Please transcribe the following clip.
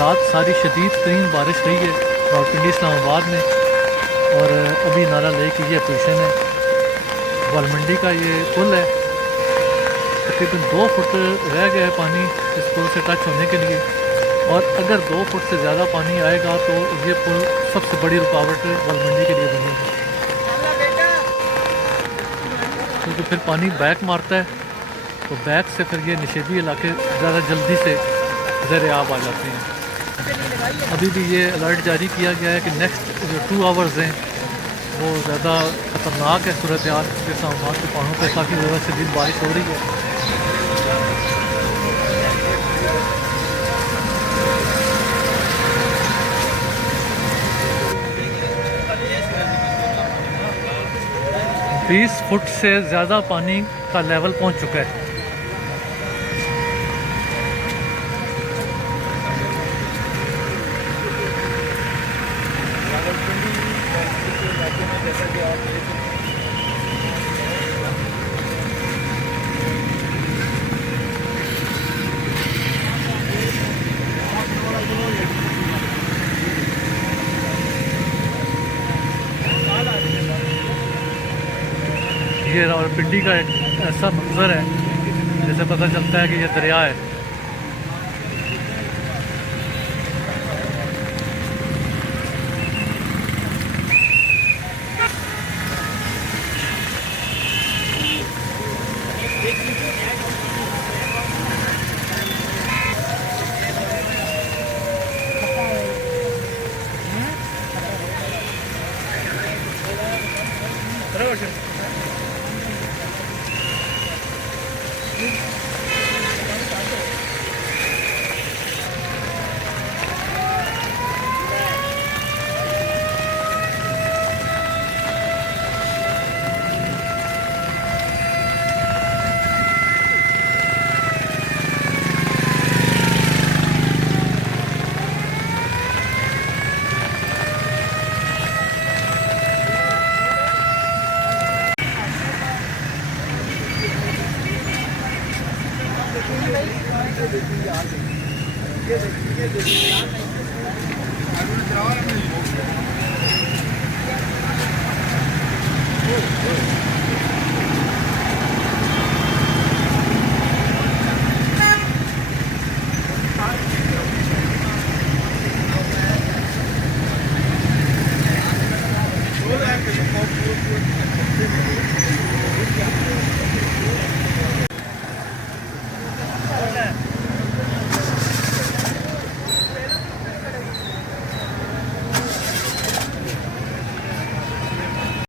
रात सारी शदीद तरीन बारिश रही है रावलपिंडी इस्लामाबाद में। और अभी नारा लेक की ये पोजीशन है। rawalpindi का ये पुल है, तकरीबन 2 फुट रह गया है पानी इस पुल से टच होने के लिए। और अगर 2 फुट से ज़्यादा पानी आएगा तो ये पुल सबसे बड़ी रुकावट rawalpindi के लिए बनेगा, क्योंकि फिर पानी बैक मारता है तो बैक से फिर ये निषेधी इलाके ज़्यादा जल्दी से ज़र आब आ जाते हैं। अभी भी ये अलर्ट जारी किया गया है कि नेक्स्ट जो 2 आवर्स हैं वो ज़्यादा ख़तरनाक है सूरत हाल के सामान के पहाड़ों पर काफ़ी ज़्यादा शदीद बारिश हो रही है। बीस फुट से ज़्यादा पानी का लेवल पहुंच चुका है। ये रावलपिंडी का एक ऐसा मंजर है जैसे पता चलता है कि ये दरिया है। बरोबर